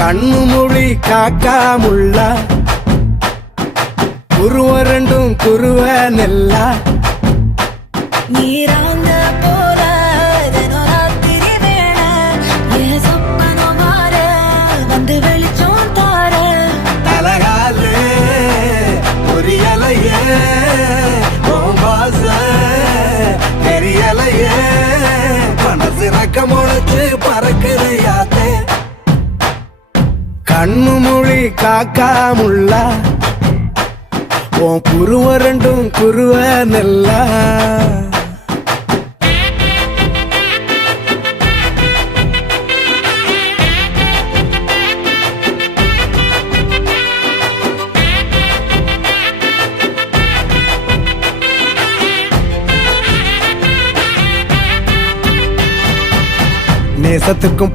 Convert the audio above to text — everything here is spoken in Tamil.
கண்ணு மொழி காக்காமுள்ள குருவ ரெண்டும் குருவ நெல்லா நீராங்க போல தினராத்திரி வேண என் சொப்பனம் மாற வந்து வெளிச்சம் தார தலகாலே பொரியலையே ஓம்பாச தெரியலையே மனசு ரக்க முளைச்சு பறக்குறையாத்தே கண்ணு மொழி காக்காமுள்ள உன் குருவ ரெண்டும் குருவ நெல்லா நேசத்துக்கும்